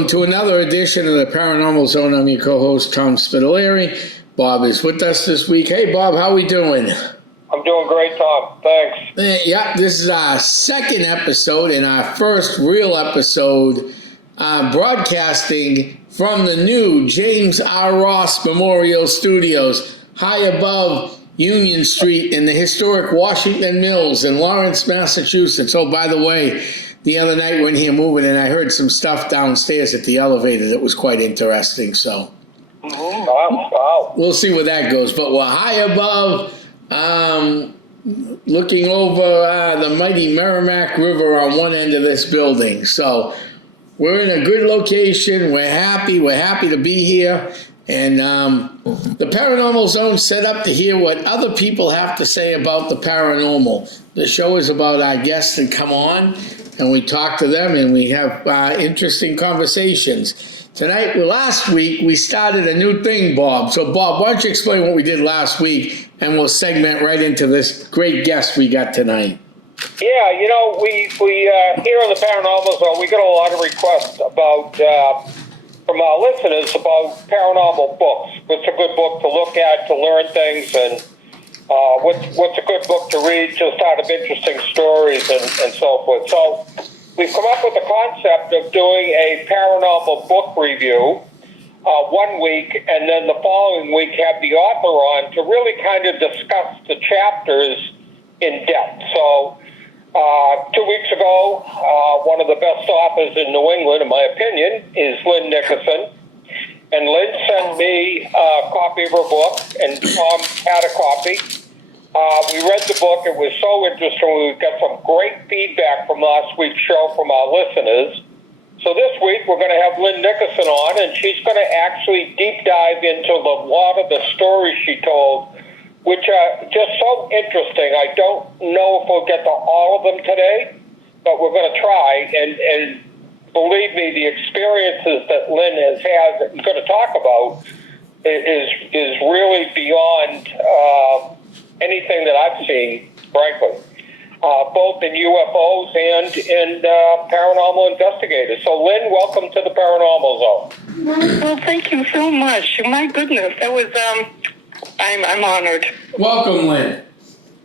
welcome to another edition of the Paranormal Zone. I'm your co-host, Tom Spitalere. Bob is with us this week. Hey, Bob, how we doing? I'm doing great, Tom. Thanks. Yeah, this is our second episode and our first real episode broadcasting from the new James R. Ross Memorial Studios, high above Union Street in the historic Washington Mills in Lawrence, Massachusetts. Oh, by the way, the other night when here moving and I heard some stuff downstairs at the elevator that was quite interesting. So Wow. We'll see where that goes. But we're high above, looking over the mighty Merrimack River on one end of this building. So we're in a good location. We're happy to be here. And the Paranormal Zone set up to hear what other people have to say about the paranormal. The show is about our guests that come on, and we talk to them, and we have interesting conversations. Tonight, last week, we started a new thing, Bob. So, Bob, why don't you explain what we did last week, and we'll segment right into this great guest we got tonight. Yeah, you know, we here on the Paranormal Zone, we get a lot of requests about from our listeners about paranormal books. What's a good book to look at, to learn things, and what's a good book to read, just out of interesting stories and so forth. So we've come up with the concept of doing a paranormal book review 1 week, and then the following week have the author on to really kind of discuss the chapters in depth. So 2 weeks ago, one of the best authors in New England, in my opinion, is Lynne Nickerson. And Lynne sent me a copy of her book, and Tom had a copy. We read the book. It was so interesting. We got some great feedback from last week's show from our listeners. So this week, we're going to have Lynne Nickerson on, and she's going to actually deep dive into a lot of the stories she told, which are just so interesting. I don't know if we'll get to all of them today, but we're going to try. And believe me, the experiences that Lynne has had that we're going to talk about is really beyond anything that I've seen, frankly, both in UFOs and in paranormal investigators. So, Lynne, welcome to the Paranormal Zone. Well, thank you so much. My goodness, that was, I'm honored. Welcome, Lynne.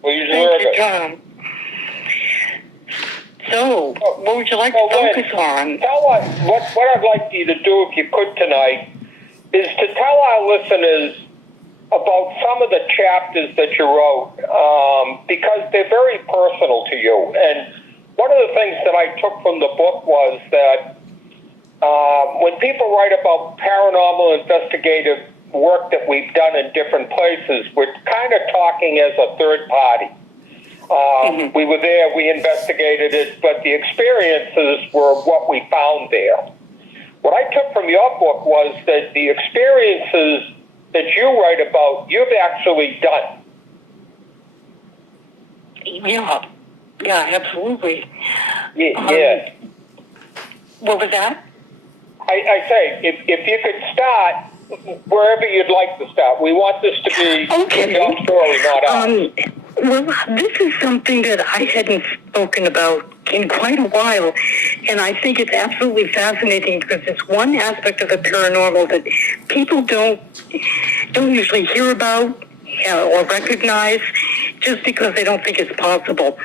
Well, you Thank deserve you, it. Tom. So, what would you like to focus on? Tell us, what I'd like you to do, if you could tonight, is to tell our listeners about some of the chapters that you wrote, because they're very personal to you. And one of the things that I took from the book was that when people write about paranormal investigative work that we've done in different places, we're kind of talking as a third party. We were there, we investigated it, but the experiences were what we found there. What I took from your book was that the experiences that you write about, you've actually done. Yeah, absolutely. Yeah. What was that? I say, if you could start wherever you'd like to start. We want this to be your story, not ours. Well, this is something that I hadn't spoken about in quite a while, and I think it's absolutely fascinating because it's one aspect of the paranormal that people don't usually hear about or recognize just because they don't think it's possible.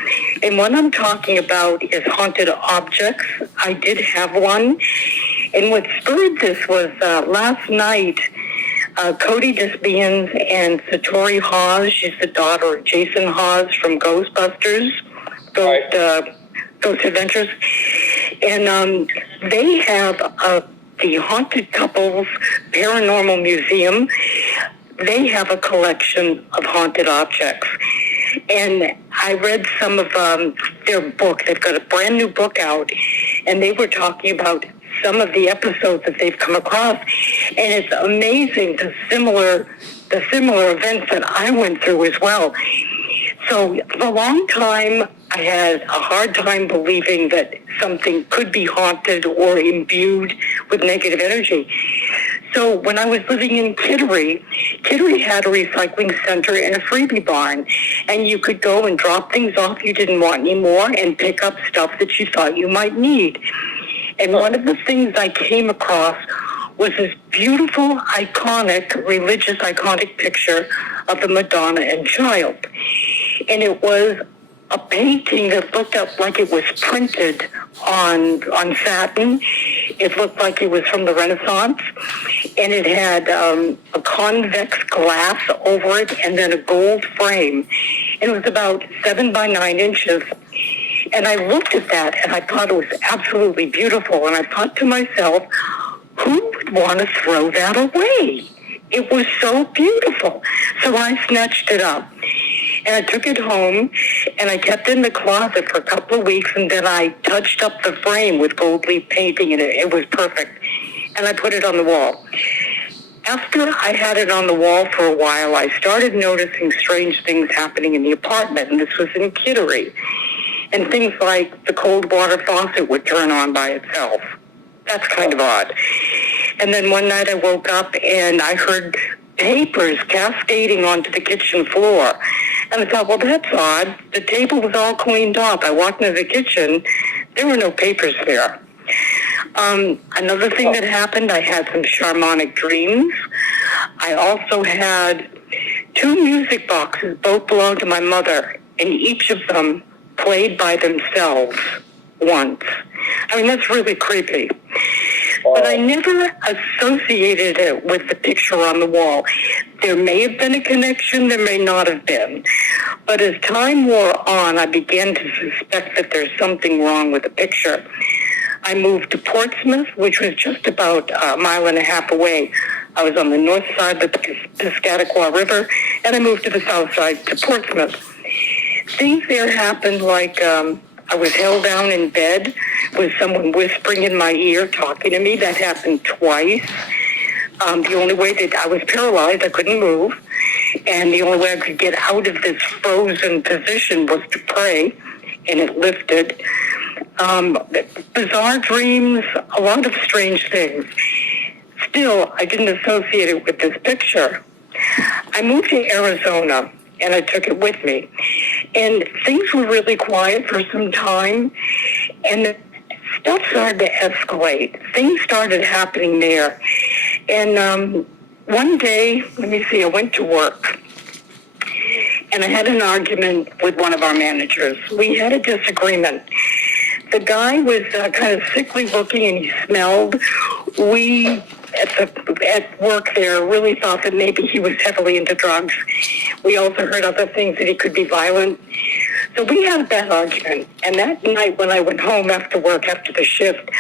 And what I'm talking about is haunted objects. I did have one, and what spurred this was last night, Cody Disbians and Satori Hawes, she's the daughter of Jason Hawes from Ghostbusters, Ghost Adventures, and they have the Haunted Couples Paranormal Museum. They have a collection of haunted objects. And I read some of their book. They've got a brand new book out, and they were talking about some of the episodes that they've come across. And it's amazing the similar events that I went through as well. So for a long time, I had a hard time believing that something could be haunted or imbued with negative energy. So when I was living in Kittery had a recycling center and a freebie barn, and you could go and drop things off you didn't want anymore and pick up stuff that you thought you might need. And one of the things I came across was this beautiful, religious iconic picture of the Madonna and Child. And it was a painting that looked up like it was printed on satin. It looked like it was from the Renaissance. And it had a convex glass over it and then a gold frame. And it was about 7 by 9 inches. And I looked at that and I thought it was absolutely beautiful. And I thought to myself, who would want to throw that away? It was so beautiful. So I snatched it up and I took it home and I kept it in the closet for a couple of weeks, and then I touched up the frame with gold leaf painting and it was perfect. And I put it on the wall. After I had it on the wall for a while, I started noticing strange things happening in the apartment, and this was in Kittery. And things like the cold water faucet would turn on by itself. That's kind of odd. And then one night I woke up and I heard papers cascading onto the kitchen floor. And I thought, well, that's odd. The table was all cleaned up. I walked into the kitchen. There were no papers there. Another thing that happened, I had some shamanic dreams. I also had 2 music boxes, both belonged to my mother, and each of them played by themselves once. I mean, that's really creepy. But I never associated it with the picture on the wall. There may have been a connection, there may not have been. But as time wore on, I began to suspect that there's something wrong with the picture. I moved to Portsmouth, which was just about a mile and a half away. I was on the north side of the Piscataqua River, and I moved to the south side to Portsmouth. Things there happened like I was held down in bed with someone whispering in my ear, talking to me. That happened twice. The only way that I was paralyzed, I couldn't move. And the only way I could get out of this frozen position was to pray, and it lifted. Bizarre dreams, a lot of strange things. Still, I didn't associate it with this picture. I moved to Arizona, and I took it with me. And things were really quiet for some time, and stuff started to escalate. Things started happening there. And one day, I went to work, and I had an argument with one of our managers. We had a disagreement. The guy was kind of sickly looking, and he smelled. We at work there really thought that maybe he was heavily into drugs. We also heard other things, that he could be violent. So we had a bad argument. And that night when I went home after work, after the shift,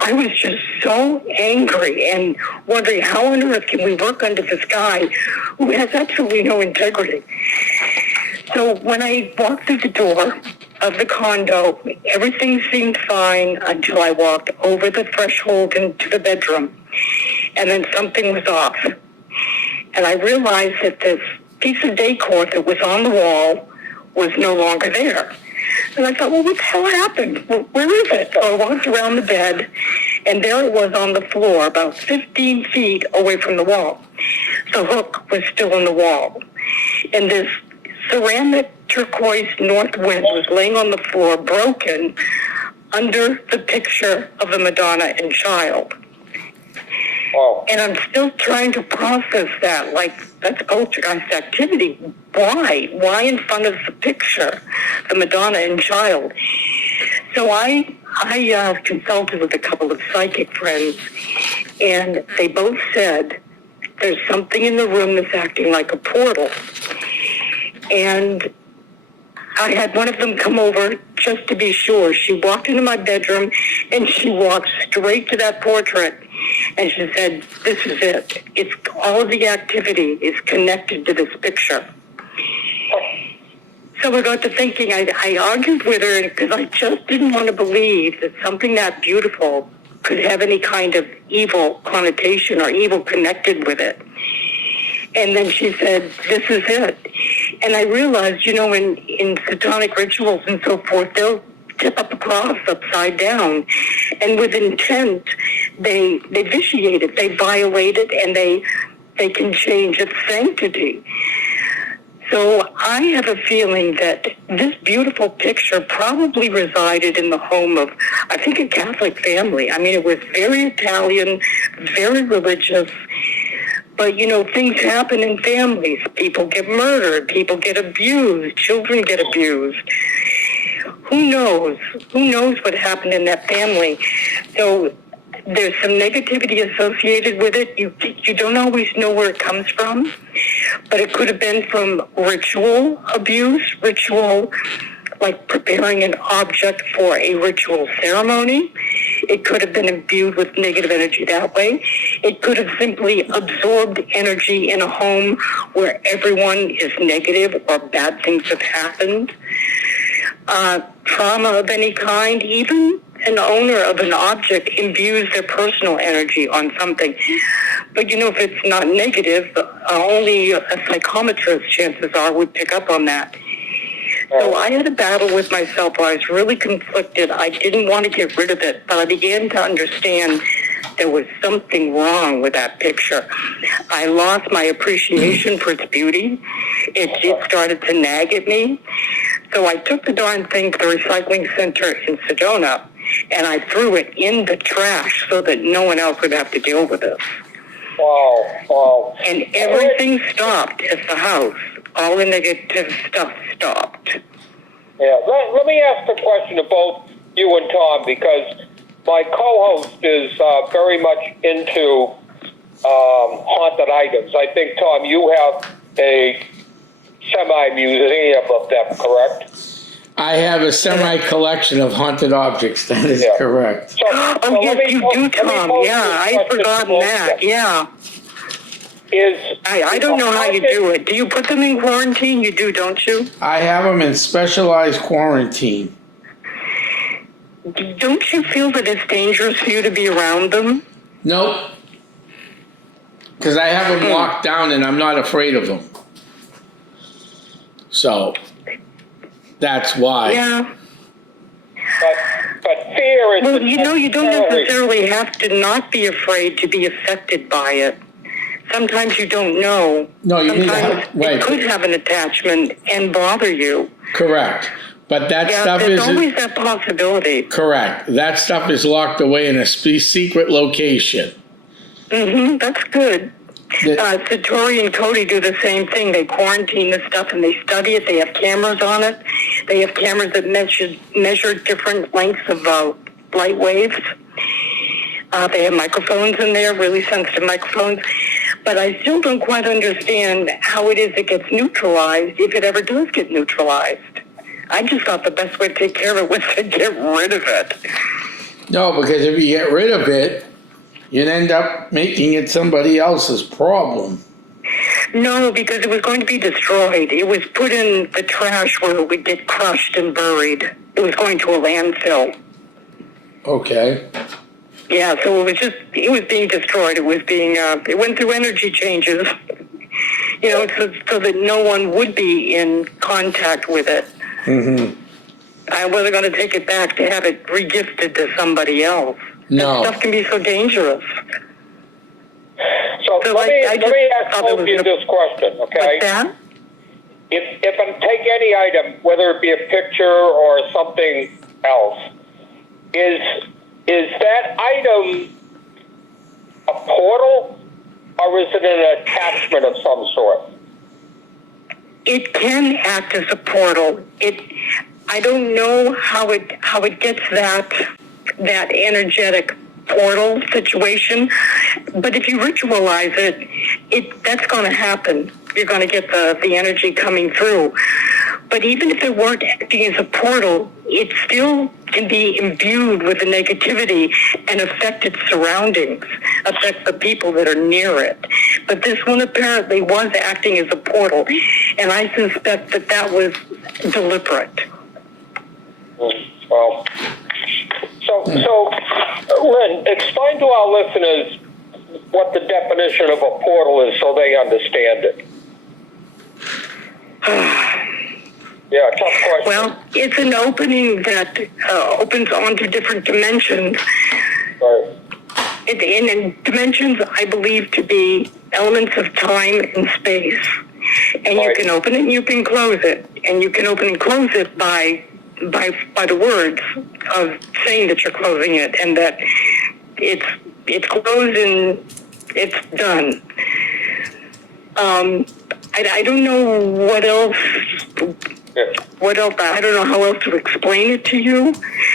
I was just so angry and wondering how on earth can we work under this guy who has absolutely no integrity. So when I walked through the door of the condo, everything seemed fine until I walked over the threshold into the bedroom. And then something was off. And I realized that this piece of decor that was on the wall was no longer there. And I thought, well, what the hell happened? Where is it? So I walked around the bed, and there it was on the floor, about 15 feet away from the wall. The hook was still in the wall. And this ceramic turquoise north wind was laying on the floor, broken, under the picture of the Madonna and Child. Oh. And I'm still trying to process that, like, that's poltergeist activity. Why? Why in front of the picture, the Madonna and Child? So I consulted with a couple of psychic friends, and they both said, there's something in the room that's acting like a portal. And I had one of them come over just to be sure. She walked into my bedroom, and she walked straight to that portrait. And she said, this is it. It's all of the activity is connected to this picture. So I got to thinking, I argued with her because I just didn't want to believe that something that beautiful could have any kind of evil connotation or evil connected with it. And then she said, this is it. And I realized, in satanic rituals and so forth, they'll tip up a cross upside down. And with intent, they vitiate it, they violate it, and they can change its sanctity. So I have a feeling that this beautiful picture probably resided in the home of, I think, a Catholic family. I mean, it was very Italian, very religious. But, you know, things happen in families. People get murdered. People get abused. Children get abused. Who knows? Who knows what happened in that family? So there's some negativity associated with it. You don't always know where it comes from, but it could have been from ritual abuse, ritual, like preparing an object for a ritual ceremony. It could have been imbued with negative energy that way. It could have simply absorbed energy in a home where everyone is negative or bad things have happened. Trauma of any kind, even an owner of an object imbues their personal energy on something. But, you know, if it's not negative, only a psychometrist, chances are, would pick up on that. So I had a battle with myself where I was really conflicted. I didn't want to get rid of it, but I began to understand there was something wrong with that picture. I lost my appreciation for its beauty. It started to nag at me. So I took the darn thing to the recycling center in Sedona, and I threw it in the trash so that no one else would have to deal with it. Wow. And everything stopped at the house. All the negative stuff stopped. Yeah, let me ask a question to both you and Tom, because my co-host is very much into haunted items. I think, Tom, you have a semi-museum of them, correct? I have a semi-collection of haunted objects. That is correct. So Oh, yes, you do, Tom. Yeah, I'd forgotten that. Yeah. I don't know how you do it. Do you put them in quarantine? You do, don't you? I have them in specialized quarantine. Don't you feel that it's dangerous for you to be around them? Nope. Because I have them locked down and I'm not afraid of them. So, that's why. Yeah. But fear is... Well, you know, you don't necessarily have to not be afraid to be affected by it. Sometimes you don't know. No, you need to Sometimes have, right. it could have an attachment and bother you. Correct. But that stuff there's is... always that possibility. Correct. That stuff is locked away in a secret location. Mm-hmm, that's good. Satori and Cody do the same thing. They quarantine the stuff and they study it. They have cameras on it. They have cameras that measure different lengths of light waves. They have microphones in there, really sensitive microphones. But I still don't quite understand how it is it gets neutralized, if it ever does get neutralized. I just thought the best way to take care of it was to get rid of it. No, because if you get rid of it, you'd end up making it somebody else's problem. No, because it was going to be destroyed. It was put in the trash where it would get crushed and buried. It was going to a landfill. Okay. Yeah, so it was being destroyed. It was being, it went through energy changes, you know, so that no one would be in contact with it. Mm-hmm. I wasn't going to take it back to have it regifted to somebody else. No. That stuff can be so dangerous. So let me ask both of you this question, okay? What's that? If I take any item, whether it be a picture or something else, is that item a portal, or is it an attachment of some sort? It can act as a portal. I don't know how it gets that energetic portal situation, but if you ritualize it, that's going to happen. You're going to get the energy coming through. But even if it weren't acting as a portal, it still can be imbued with the negativity and affect its surroundings, affect the people that are near it. But this one apparently was acting as a portal, and I suspect that was deliberate. Well, so Lynn, explain to our listeners what the definition of a portal is so they understand it. Yeah, tough question. Well, it's an opening that opens onto different dimensions. Right. And dimensions, I believe, to be elements of time and space. And you can open it and you can close it. And you can open and close it by the words of saying that you're closing it and that it's closed and it's done. I don't know what else. What else? I don't know how else to explain it to you,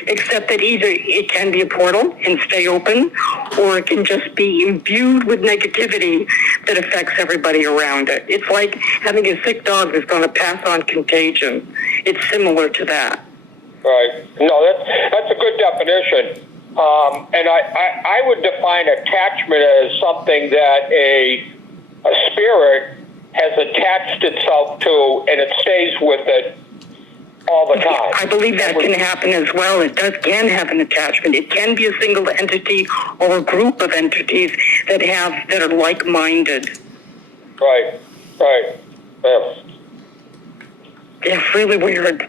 except that either it can be a portal and stay open, or it can just be imbued with negativity that affects everybody around it. It's like having a sick dog that's going to pass on contagion. It's similar to that. Right. No, that's a good definition. And I would define attachment as something that a spirit has attached itself to, and it stays with it all the time. I believe that can happen as well. It can have an attachment. It can be a single entity or a group of entities that are like-minded. Right. Yes. Yeah, really weird.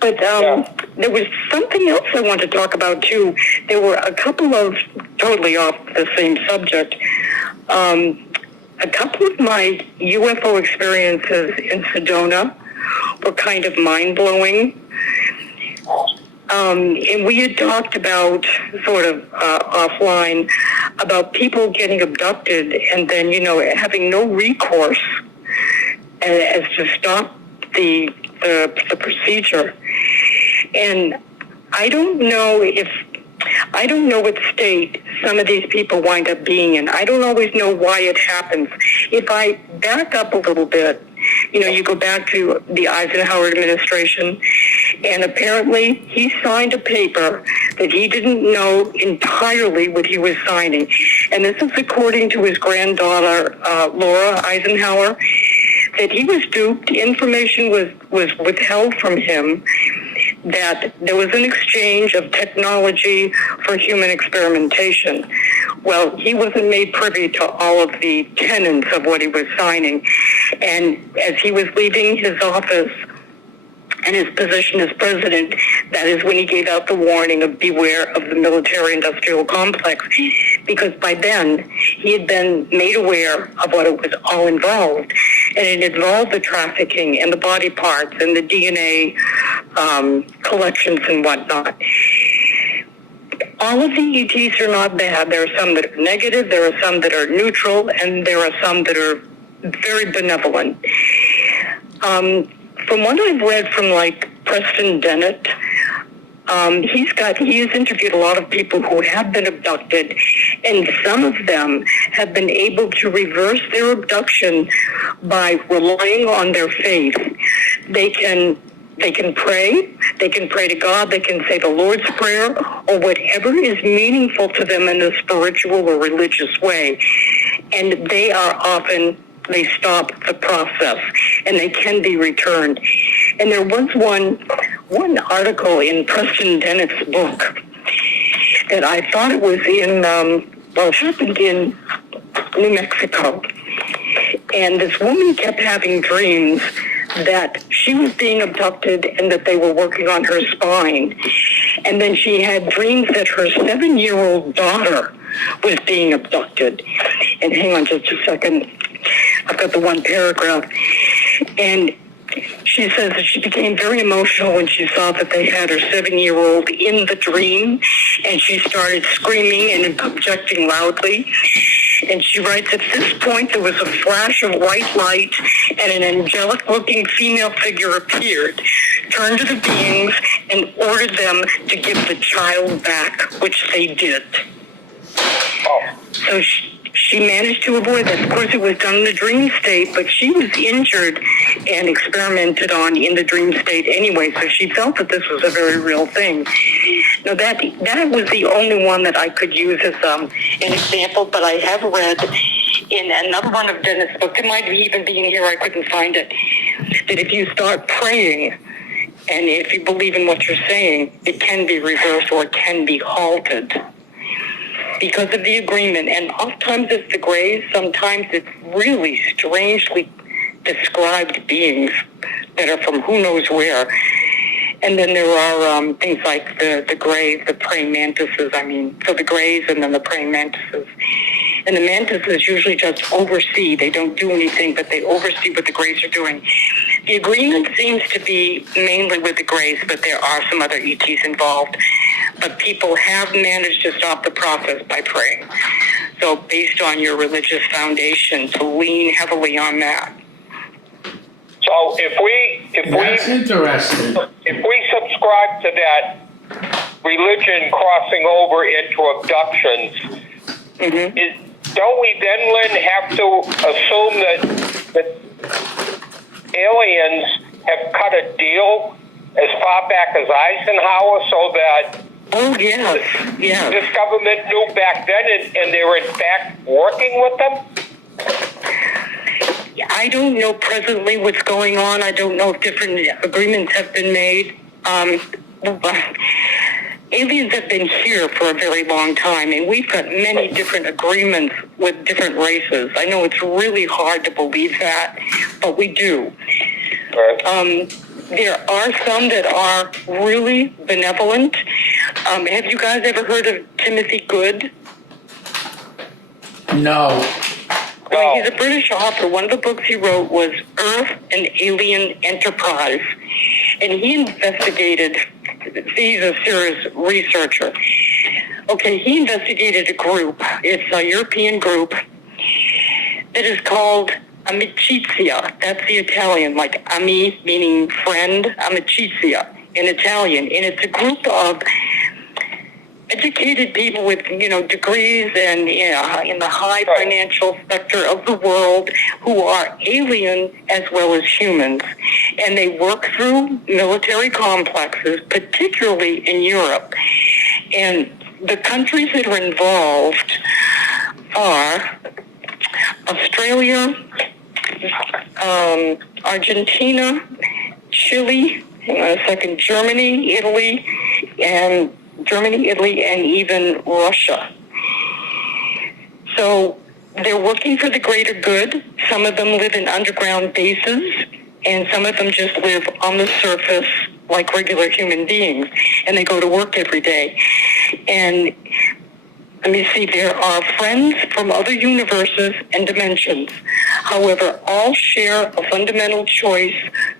But there was something else I wanted to talk about, too. There were a couple of, totally off the same subject, a couple of my UFO experiences in Sedona were kind of mind-blowing. And we had talked about, sort of offline, about people getting abducted and then, having no recourse as to stop the procedure. And I don't know what state some of these people wind up being in. I don't always know why it happens. If I back up a little bit, you go back to the Eisenhower administration, and apparently he signed a paper that he didn't know entirely what he was signing. And this is according to his granddaughter, Laura Eisenhower, that he was duped. Information was withheld from him, that there was an exchange of technology for human experimentation. Well, he wasn't made privy to all of the tenets of what he was signing. And as he was leaving his office and his position as president, that is when he gave out the warning of beware of the military-industrial complex, because by then he had been made aware of what it was all involved. And it involved the trafficking and the body parts and the DNA collections and whatnot. All of the ETs are not bad. There are some that are negative, there are some that are neutral, and there are some that are very benevolent. From what I've read from Preston Dennett, he has interviewed a lot of people who have been abducted, and some of them have been able to reverse their abduction by relying on their faith. They can pray. They can pray to God. They can say the Lord's Prayer or whatever is meaningful to them in a spiritual or religious way. And they stop the process and they can be returned. And there was one article in Preston Dennett's book that I thought it was it happened in New Mexico. And this woman kept having dreams that she was being abducted and that they were working on her spine. And then she had dreams that her 7-year-old daughter was being abducted. And hang on just a second. I've got the one paragraph. And she says that she became very emotional when she saw that they had her 7-year-old in the dream, and she started screaming and objecting loudly. And she writes, at this point, there was a flash of white light, and an angelic-looking female figure appeared, turned to the beings, and ordered them to give the child back, which they did. So she managed to avoid that. Of course, it was done in the dream state, but she was injured and experimented on in the dream state anyway, so she felt that this was a very real thing. Now, that was the only one that I could use as an example, but I have read in another one of Dennis' books, it might even be in here, I couldn't find it, that if you start praying, and if you believe in what you're saying, it can be reversed or it can be halted because of the agreement. And oftentimes it's the Greys, sometimes it's really strangely described beings that are from who knows where. And then there are things like the Greys, the praying mantises, so the Greys and then the praying mantises. And the mantises usually just oversee. They don't do anything, but they oversee what the Greys are doing. The agreement seems to be mainly with the Greys, but there are some other ETs involved. But people have managed to stop the process by praying. So based on your religious foundation, to lean heavily on that. So That's interesting. if we subscribe to that religion crossing over into abductions, don't we then, Lynn, have to assume that aliens have cut a deal as far back as Eisenhower, so that this government knew back then and they were in fact working with them? I don't know presently what's going on. I don't know if different agreements have been made. Aliens have been here for a very long time, and we've got many different agreements with different races. I know it's really hard to believe that, but we do. Right. There are some that are really benevolent. Have you guys ever heard of Timothy Good? No. Well, he's a British author. One of the books he wrote was Earth and Alien Enterprise. And he investigated, he's a serious researcher. Okay, he investigated a group. It's a European group that is called amicizia. That's the Italian, like ami meaning friend, amicizia in Italian. And it's a group of educated people with, degrees and in the high financial sector of the world who are alien as well as humans. And they work through military complexes, particularly in Europe. And the countries that are involved are Australia, Argentina, Chile, hang on a second, Germany, Italy, and even Russia. So they're working for the greater good. Some of them live in underground bases, and some of them just live on the surface like regular human beings, and they go to work every day. And let me see, there are friends from other universes and dimensions. However, all share a fundamental choice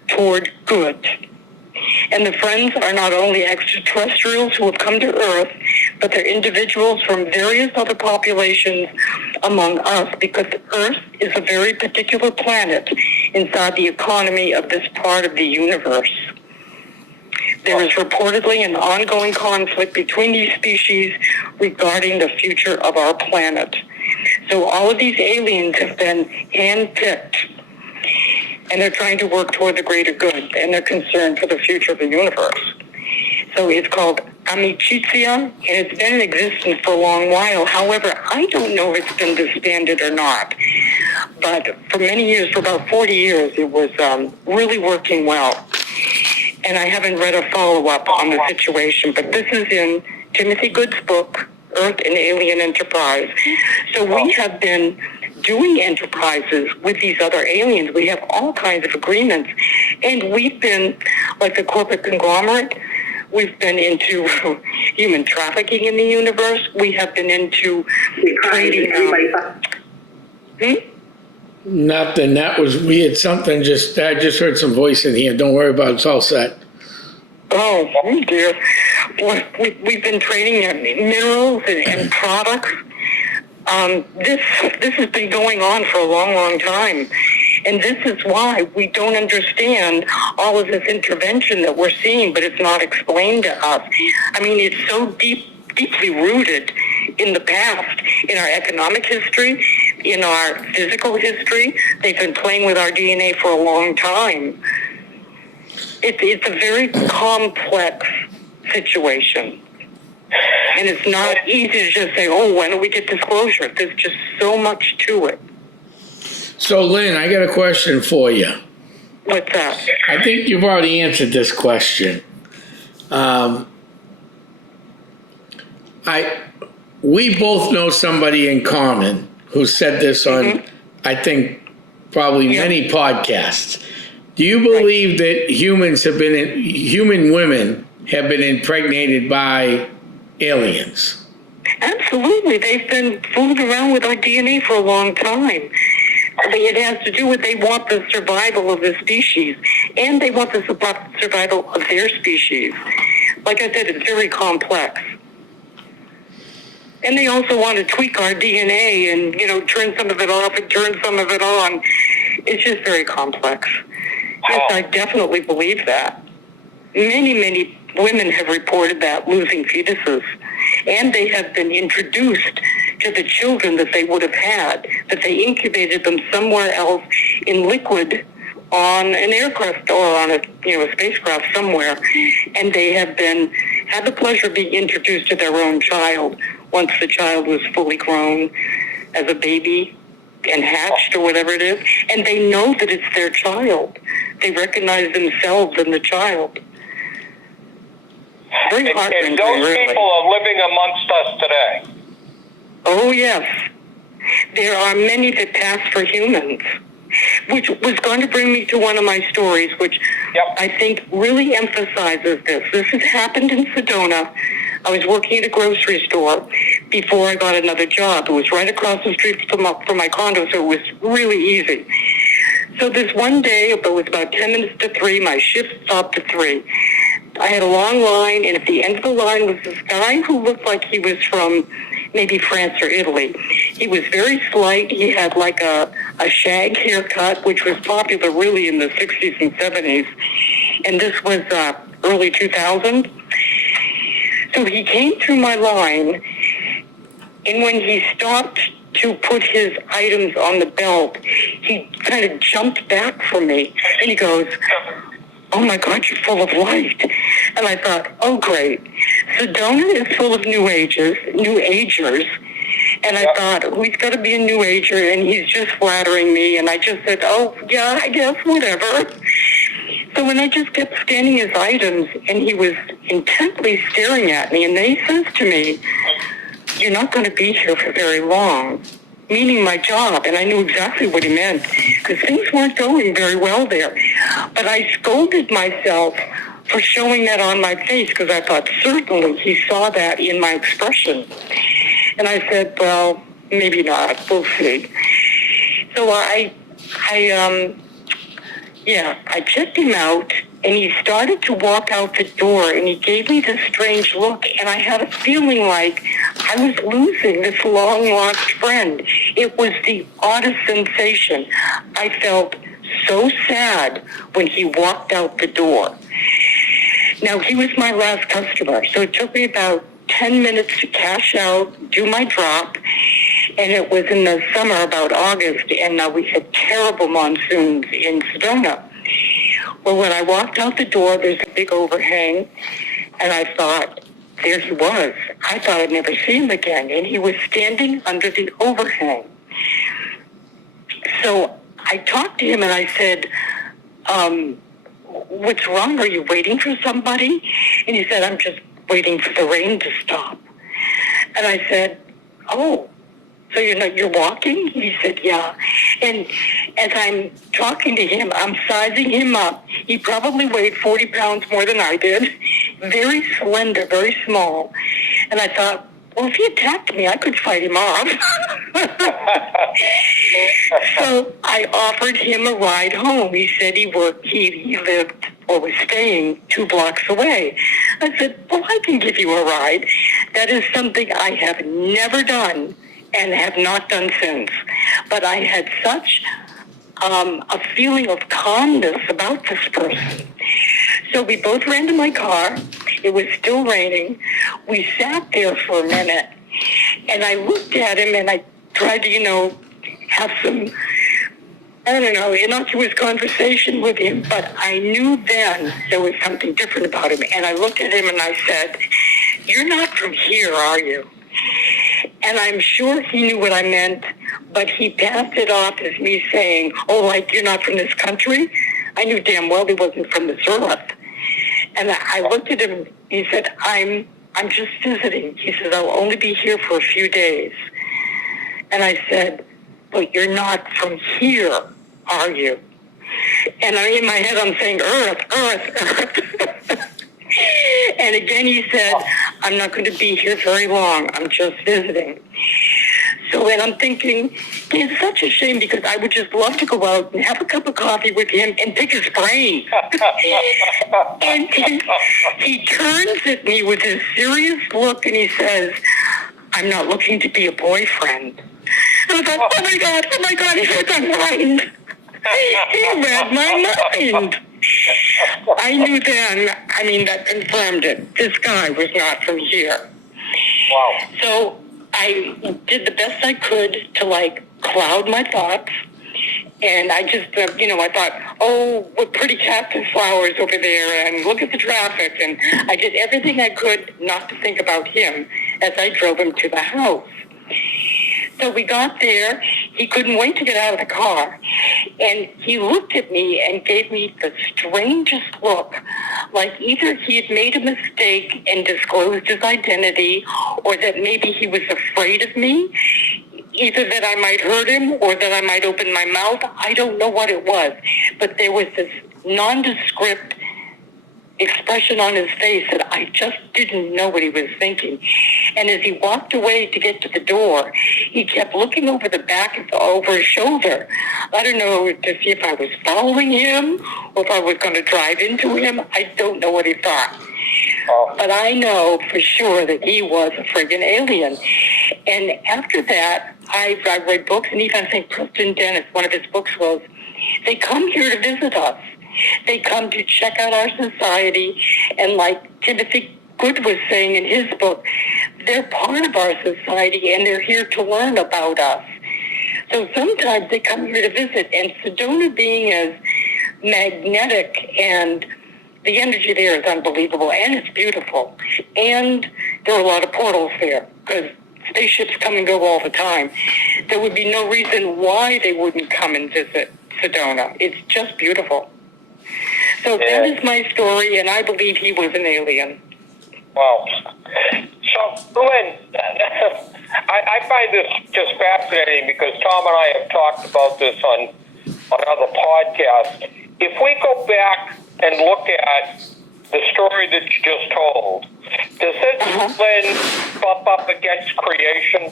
toward good. And the friends are not only extraterrestrials who have come to Earth, but they're individuals from various other populations among us, because Earth is a very particular planet inside the economy of this part of the universe. There is reportedly an ongoing conflict between these species regarding the future of our planet. So all of these aliens have been handpicked, and they're trying to work toward the greater good, and they're concerned for the future of the universe. So it's called amicizia, and it's been in existence for a long while. However, I don't know if it's been disbanded or not. But for many years, for about 40 years, it was really working well. And I haven't read a follow-up on the situation, but this is in Timothy Good's book, Earth and Alien Enterprise. So we have been doing enterprises with these other aliens. We have all kinds of agreements. And we've been, like the corporate conglomerate, we've been into human trafficking in the universe. We have been into trading. Nothing. That was weird. Something I just heard some voice in here. Don't worry about it. It's all set. Oh dear. We've been trading minerals and products. This has been going on for a long, long time. And this is why we don't understand all of this intervention that we're seeing, but it's not explained to us. I mean, it's so deeply rooted in the past, in our economic history, in our physical history. They've been playing with our DNA for a long time. It's a very complex situation. And it's not easy to just say, when do we get disclosure? There's just so much to it. So, Lynn, I got a question for you. What's that? I think you've already answered this question. We both know somebody in common who said this on, I think, probably many podcasts. Do you believe that human women have been impregnated by aliens? Absolutely. They've been fooling around with our DNA for a long time. It has to do with they want the survival of the species, and they want the survival of their species. Like I said, it's very complex. And they also want to tweak our DNA and, turn some of it off and turn some of it on. It's just very complex. Yes, I definitely believe that. Many, many women have reported that, losing fetuses. And they have been introduced to the children that they would have had, that they incubated them somewhere else in liquid on an aircraft or on a spacecraft somewhere. And they have had the pleasure of being introduced to their own child once the child was fully grown as a baby and hatched or whatever it is. And they know that it's their child. They recognize themselves in the child. Very heartbreaking, and those really. people are living amongst us today. Oh, yes. There are many that pass for humans, which was going to bring me to one of my stories, which I think really emphasizes this. This has happened in Sedona. I was working at a grocery store before I got another job. It was right across the street from my condo, so it was really easy. So this one day, it was about 10 minutes to 3, my shift stopped at 3. I had a long line, and at the end of the line was this guy who looked like he was from maybe France or Italy. He was very slight. He had like a shag haircut, which was popular really in the 60s and 70s. And this was early 2000. So he came through my line, and when he stopped to put his items on the belt, he kind of jumped back from me, and he goes, "Oh my God, you're full of light." And I thought, oh great. Sedona is full of New Agers. And I thought, oh, he's got to be a New Ager, and he's just flattering me. And I just said, oh yeah, I guess, whatever. So when I just kept scanning his items, and he was intently staring at me, and then he says to me, "You're not going to be here for very long," meaning my job. And I knew exactly what he meant, because things weren't going very well there. But I scolded myself for showing that on my face, because I thought certainly he saw that in my expression. And I said, well, maybe not. We'll see. So I checked him out, and he started to walk out the door, and he gave me this strange look, and I had a feeling like I was losing this long-lost friend. It was the oddest sensation. I felt so sad when he walked out the door. Now, he was my last customer, so it took me about 10 minutes to cash out, do my drop, and it was in the summer, about August, and we had terrible monsoons in Sedona. Well, when I walked out the door, there's a big overhang, and I thought, there he was. I thought I'd never see him again, and he was standing under the overhang. So I talked to him, and I said, what's wrong? Are you waiting for somebody? And he said, I'm just waiting for the rain to stop. And I said, oh, so you're walking? He said, yeah. And as I'm talking to him, I'm sizing him up. He probably weighed 40 pounds more than I did. Very slender, very small. And I thought, well, if he attacked me, I could fight him off. So I offered him a ride home. He said he lived or was staying 2 blocks away. I said, well, I can give you a ride. That is something I have never done and have not done since. But I had such a feeling of calmness about this person. So we both ran to my car. It was still raining. We sat there for a minute, and I looked at him, and I tried to, have some, innocuous conversation with him, but I knew then there was something different about him. And I looked at him and I said, you're not from here, are you? And I'm sure he knew what I meant, but he passed it off as me saying, oh, like you're not from this country? I knew damn well he wasn't from this earth. And I looked at him, he said, I'm just visiting. He says, I'll only be here for a few days. And I said, but you're not from here, are you? And in my head, I'm saying, Earth. And again, he said, I'm not going to be here very long. I'm just visiting. So then I'm thinking, it's such a shame because I would just love to go out and have a cup of coffee with him and pick his brain. And he turns at me with a serious look and he says, I'm not looking to be a boyfriend. And I thought, oh my God, he read my mind. He read my mind. I knew then, that confirmed it. This guy was not from here. Wow. So I did the best I could to cloud my thoughts. And I just, I thought, oh, what pretty cactus flowers over there, and look at the traffic. And I did everything I could not to think about him as I drove him to the house. So we got there. He couldn't wait to get out of the car. And he looked at me and gave me the strangest look, like either he had made a mistake and disclosed his identity, or that maybe he was afraid of me, either that I might hurt him or that I might open my mouth. I don't know what it was. But there was this nondescript expression on his face that I just didn't know what he was thinking. And as he walked away to get to the door, he kept looking over the back, over his shoulder. I don't know to see if I was following him or if I was going to drive into him. I don't know what he thought. But I know for sure that he was a friggin' alien. And after that, I read books, and even I think Preston Dennis, one of his books was, they come here to visit us. They come to check out our society, and like Timothy Good was saying in his book, they're part of our society, and they're here to learn about us. So sometimes they come here to visit, and Sedona being as magnetic, and the energy there is unbelievable, and it's beautiful. And there are a lot of portals there, because spaceships come and go all the time. There would be no reason why they wouldn't come and visit Sedona. It's just beautiful. So that is my story, and I believe he was an alien. Wow. So, Lynne, I find this just fascinating because Tom and I have talked about this on other podcasts. If we go back and look at the story that you just told, does this, Lynne, bump up against creation?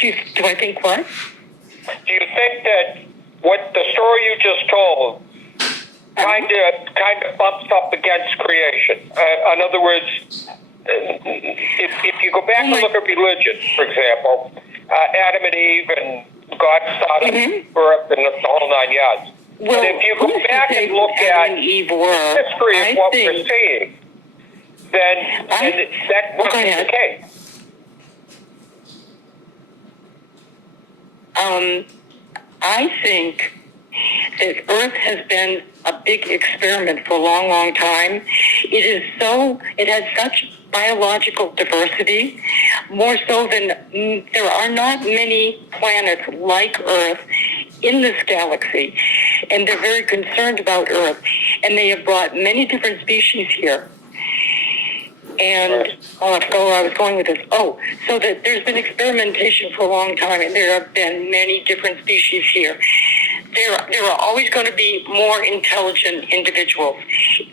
Do I think what? Do you think that what the story you just told kind of bumps up against creation? In other words, if you go back and look at religion, for example, Adam and Eve and God started Earth and the whole 9 yards. Well, but if you go back and look at the history of what we're seeing, then that wasn't the case. I think that Earth has been a big experiment for a long, long time. It has such biological diversity, more so than there are not many planets like Earth in this galaxy, and they're very concerned about Earth, and they have brought many different species here. And I was going with this. So that there's been experimentation for a long time, and there have been many different species here. There are always going to be more intelligent individuals.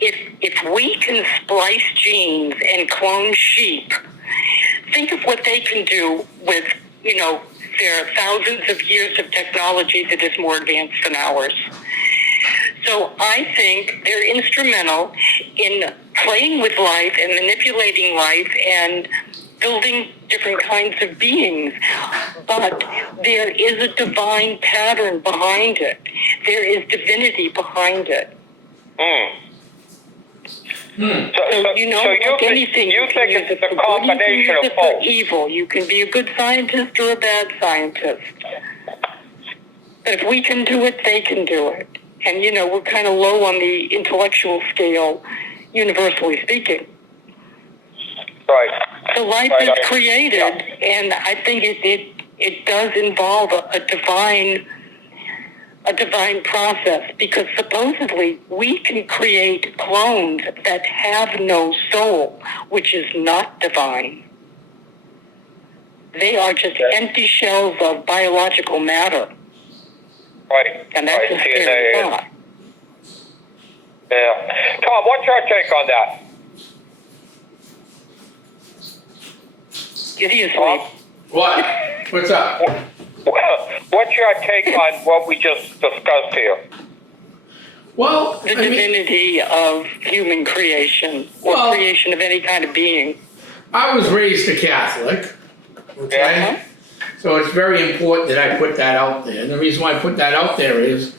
If we can splice genes and clone sheep, think of what they can do with, their thousands of years of technology that is more advanced than ours. So I think they're instrumental in playing with life and manipulating life and building different kinds of beings. But there is a divine pattern behind it. There is divinity behind it. So like anything, you think it's a combination of both? Evil. You can be a good scientist or a bad scientist. But if we can do it, they can do it. And, we're kind of low on the intellectual scale, universally speaking. Right. So life is created, and I think it does involve a divine process, because supposedly we can create clones that have no soul, which is not divine. They are just empty shells of biological matter. Right. And that's a scary thought. Yeah. Tom, what's your take on that? Is he asleep? What? What's up? What's your take on what we just discussed here? Well, The divinity of human creation, or Well- creation of any kind of being. I was raised a Catholic. Okay. Yeah. So it's very important that I put that out there. And the reason why I put that out there is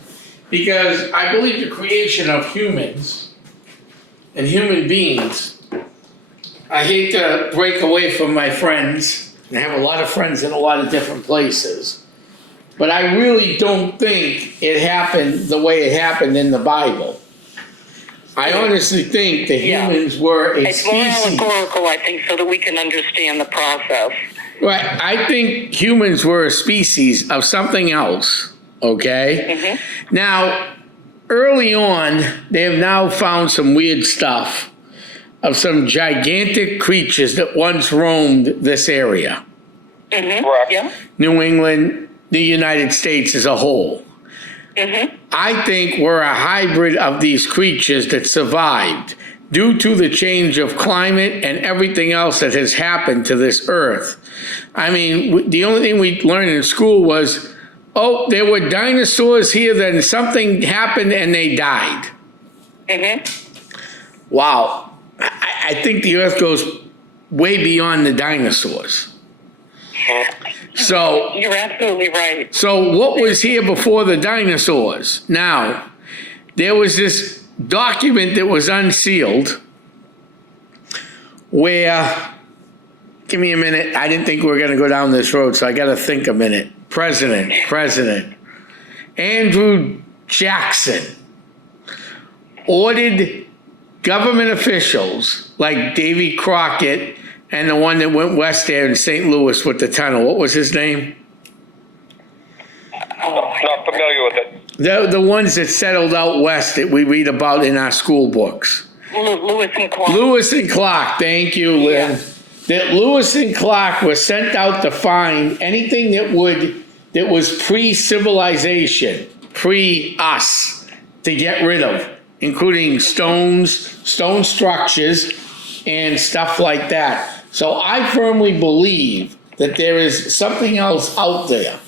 because I believe the creation of humans and human beings. I hate to break away from my friends. I have a lot of friends in a lot of different places. But I really don't think it happened the way it happened in the Bible. I honestly think the Yeah. humans were a It's more species. allegorical, I think, so that we can understand the process. Right, I think humans were a species of something else, okay? Now, early on, they have now found some weird stuff of some gigantic creatures that once roamed this area. Correct. Yeah. New England, the United States as a whole. I think we're a hybrid of these creatures that survived due to the change of climate and everything else that has happened to this earth. I mean, the only thing we learned in school was, oh, there were dinosaurs here, then something happened and they died. Wow. I think the earth goes way beyond the dinosaurs. So, You're absolutely right. so what was here before the dinosaurs? Now, there was this document that was unsealed where, give me a minute, I didn't think we were going to go down this road, so I got to think a minute. President Andrew Jackson ordered government officials like Davy Crockett and the one that went west there in St. Louis with the tunnel. What was his name? Not familiar with it. The ones that settled out west that we read about in our school books. Lewis and Clark. Lewis and Clark, thank you, Lynn. Yeah. That Lewis and Clark were sent out to find anything that was pre-civilization, pre-us, to get rid of, including stone structures, and stuff like that. So I firmly believe that there is something else out there.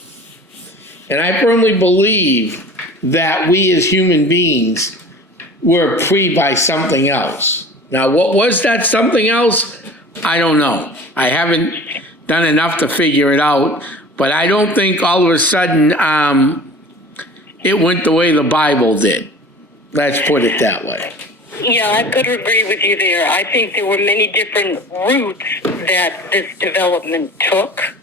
And I firmly believe that we as human beings were by something else. Now, what was that something else? I don't know. I haven't done enough to figure it out, but I don't think all of a sudden it went the way the Bible did. Let's put it that way. Yeah, I've got to agree with you there. I think there were many different routes that this development took.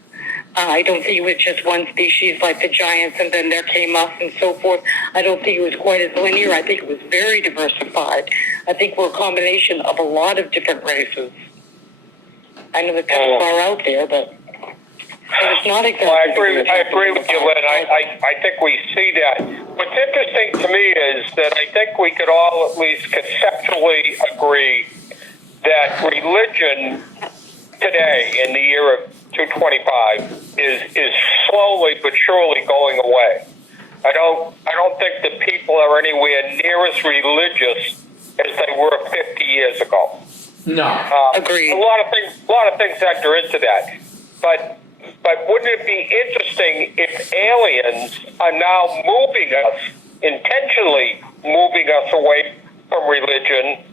I don't think it was just one species like the giants and then there came us and so forth. I don't think it was quite as linear. I think it was very diversified. I think we're a combination of a lot of different races. I know they're kind of far out there, but it's not exactly. Well, I agree with you, Lynn. I think we see that. What's interesting to me is that I think we could all at least conceptually agree that religion today, in the year of 225, is slowly but surely going away. I don't think that people are anywhere near as religious as they were 50 years ago. No. Agreed. A lot of things enter into that, but wouldn't it be interesting if aliens are now intentionally moving us away from religion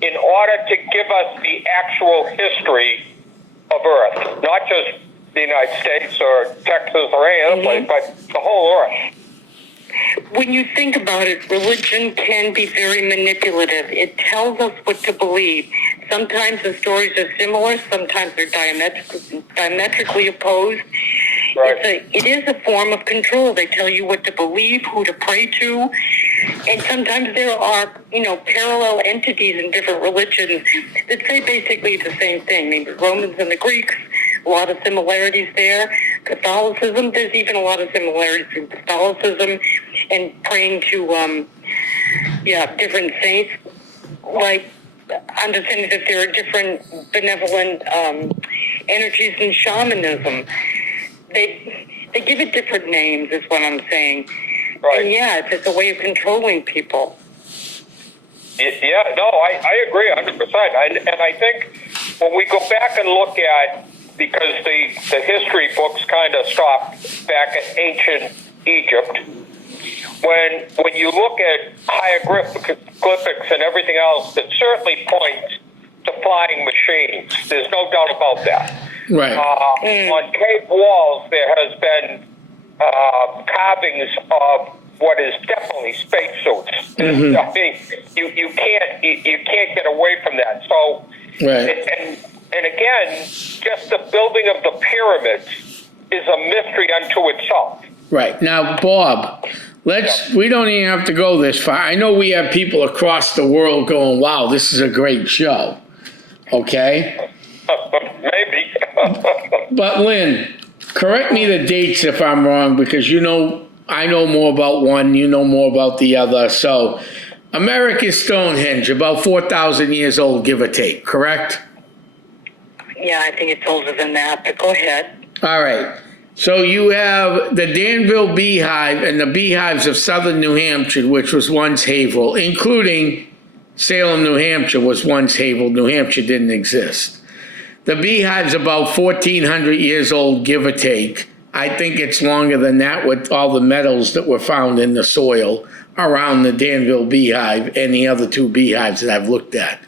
in order to give us the actual history of Earth, not just the United States or Texas or any other place, but the whole Earth? When you think about it, religion can be very manipulative. It tells us what to believe. Sometimes the stories are similar, sometimes they're diametrically opposed. Right. It is a form of control. They tell you what to believe, who to pray to, and sometimes there are, parallel entities in different religions that say basically the same thing. I mean, the Romans and the Greeks, a lot of similarities there. Catholicism, there's even a lot of similarities in Catholicism and praying to, different saints. Like, understanding that there are different benevolent energies in shamanism. They give it different names, is what I'm saying. Right. And it's a way of controlling people. Yeah, no, I agree 100%. And I think when we go back and look at because the history books kind of stopped back at ancient Egypt. When you look at hieroglyphics and everything else, it certainly points to flying machines. There's no doubt about that. Right. On cave walls, there has been carvings of what is definitely spacesuits. Mm-hmm. I mean, you can't get away from that. So, Right. and again, just the building of the pyramids is a mystery unto itself. Right. Now, Bob, we don't even have to go this far. I know we have people across the world going, wow, this is a great show. Okay? Maybe. But Lynn, correct me the dates if I'm wrong, because I know more about one, you know more about the other. So, America's Stonehenge, about 4,000 years old, give or take, correct? Yeah, I think it's older than that, but go ahead. All right. So you have the Danville Beehive and the beehives of southern New Hampshire, which was once Haverhill, including Salem, New Hampshire was once Haverhill. New Hampshire didn't exist. The beehive's about 1,400 years old, give or take. I think it's longer than that with all the metals that were found in the soil around the Danville Beehive and the other two beehives that I've looked at.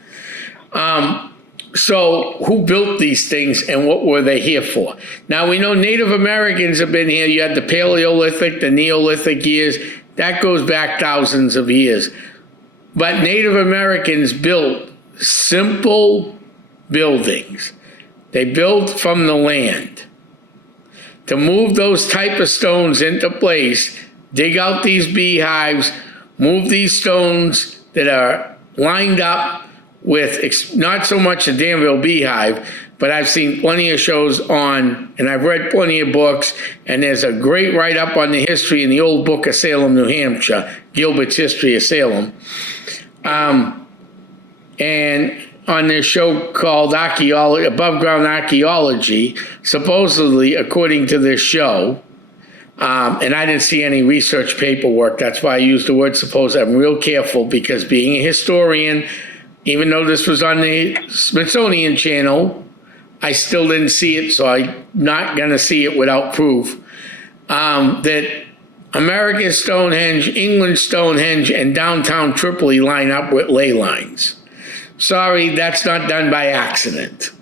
So who built these things and what were they here for? Now we know Native Americans have been here. You had the Paleolithic, the Neolithic years. That goes back thousands of years. But Native Americans built simple buildings. They built from the land. To move those type of stones into place, dig out these beehives, move these stones that are lined up with not so much the Danville Beehive, but I've seen plenty of shows on, and I've read plenty of books, and there's a great write-up on the history in the old book of Salem, New Hampshire, Gilbert's History of Salem. And on this show called Above Ground Archaeology, supposedly, according to this show, and I didn't see any research paperwork, that's why I used the word suppose. I'm real careful because being a historian, even though this was on the Smithsonian Channel, I still didn't see it, so I'm not going to see it without proof, that America's Stonehenge, England's Stonehenge, and downtown Tripoli line up with ley lines. Sorry, that's not done by accident.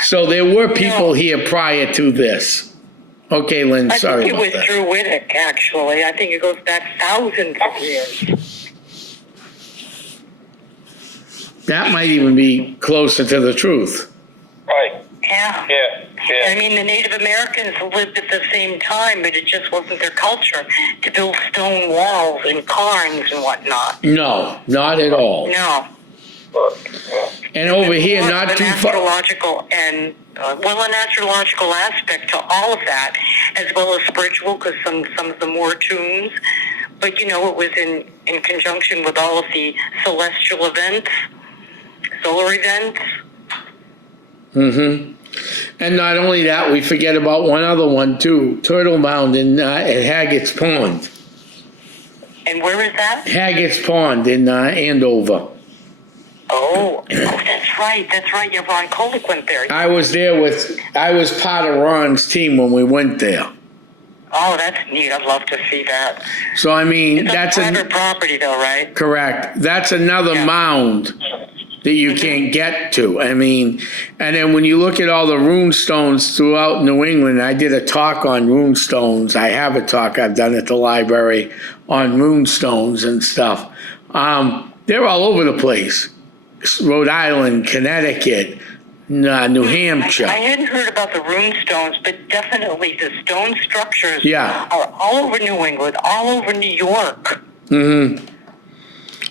So there were people here prior to this. Okay, Lynn, sorry about that. I think it was Druidic, actually. I think it goes back thousands of years. That might even be closer to the truth. Right. Yeah. Yeah. I mean, the Native Americans lived at the same time, but it just wasn't their culture to build stone walls and cairns and whatnot. No, not at all. No. And over here, not too far. And an astrological aspect to all of that, as well as spiritual, because some of them were tombs. But, it was in conjunction with all of the celestial events, solar events. Mm-hmm. And not only that, we forget about one other one, too. Turtle Mound at Haggett's Pond. And where is that? Haggett's Pond in Andover. Oh, that's right. Yeah, Ron Kolick went there. I was part of Ron's team when we went there. Oh, that's neat. I'd love to see that. So, I mean, It's private property, though, right? Correct. That's another mound that you can't get to. I mean, and then when you look at all the rune stones throughout New England, I did a talk on rune stones. I have a talk I've done at the library on rune stones and stuff. They're all over the place. Rhode Island, Connecticut, New Hampshire. I hadn't heard about the rune stones, but definitely the stone structures are all over New England, all over New York. Mm-hmm.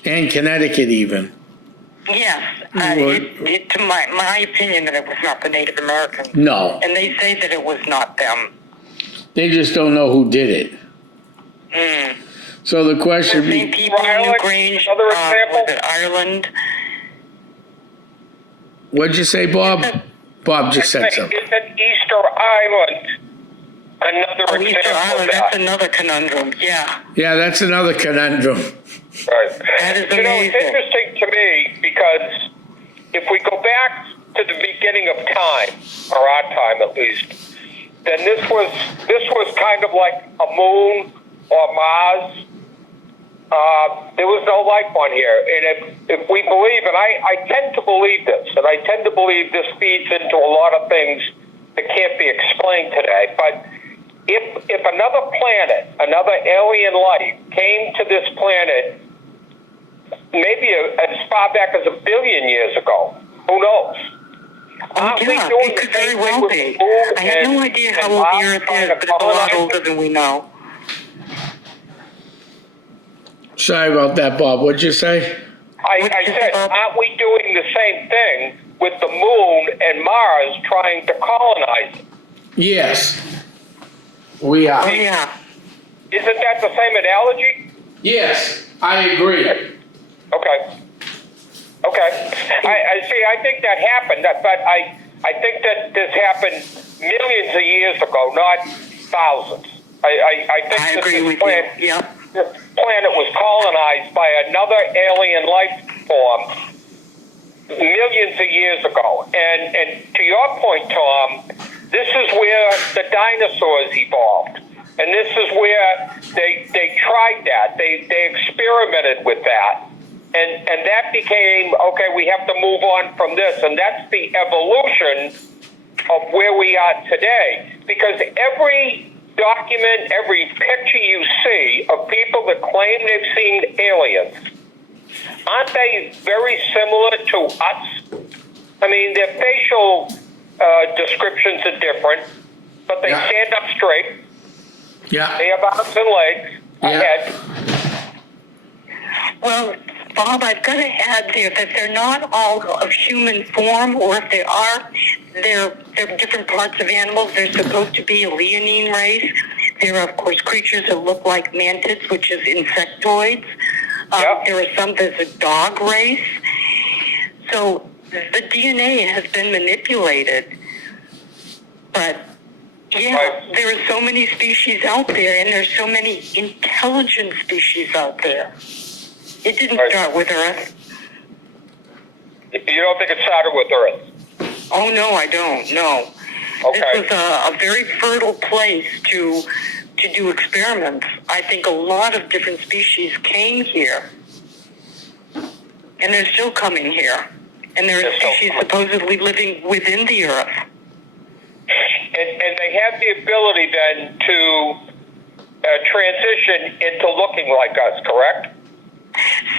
And Connecticut even. Yes. To my opinion, that it was not the Native Americans. No. And they say that it was not them. They just don't know who did it. So the question... The same people in New Grange, was it Ireland? What'd you say, Bob? Bob just said something. Isn't Easter Island another example Easter Island, of that? that's another conundrum, yeah. Yeah, that's another conundrum. Right. That is amazing. It's interesting to me because if we go back to the beginning of time, or our time at least, then this was kind of like a moon or Mars. There was no life on here. And if we believe, and I tend to believe this, and I tend to believe this feeds into a lot of things that can't be explained today, but if another planet, another alien life came to this planet maybe as far back as 1 billion years ago, who knows? Yeah, it could very well be. I have no idea how old the Earth is, but it's a lot older than we know. Sorry about that, Bob. What'd you say? I said, aren't we doing the same thing with the moon and Mars trying to colonize it? Yes, we are. Oh, yeah. Isn't that the same analogy? Yes, I agree. Okay. I see. I think that happened, but I think that this happened millions of years ago, not thousands. I think I agree with you. Yeah. This planet was colonized by another alien life form millions of years ago. And to your point, Tom, this is where the dinosaurs evolved. And this is where they tried that. They experimented with that. And that became, okay, we have to move on from this. And that's the evolution of where we are today. Because every document, every picture you see of people that claim they've seen aliens, aren't they very similar to us? I mean, their facial descriptions are different, but they stand up straight. Yeah. They have arms and legs, a head. Well, Bob, I've got to add there that they're not all of human form, or if they are, they're different parts of animals. They're supposed to be a leonine race. There are, of course, creatures that look like mantids, which is insectoids. There are some that's a dog race. So the DNA has been manipulated. But, there are so many species out there, and there's so many intelligent species out there. It didn't start with Earth. You don't think it started with Earth? Oh, no, I don't. No. Okay. This was a very fertile place to do experiments. I think a lot of different species came here. And they're still coming here. And there are species supposedly living within the Earth. And they have the ability then to transition into looking like us, correct?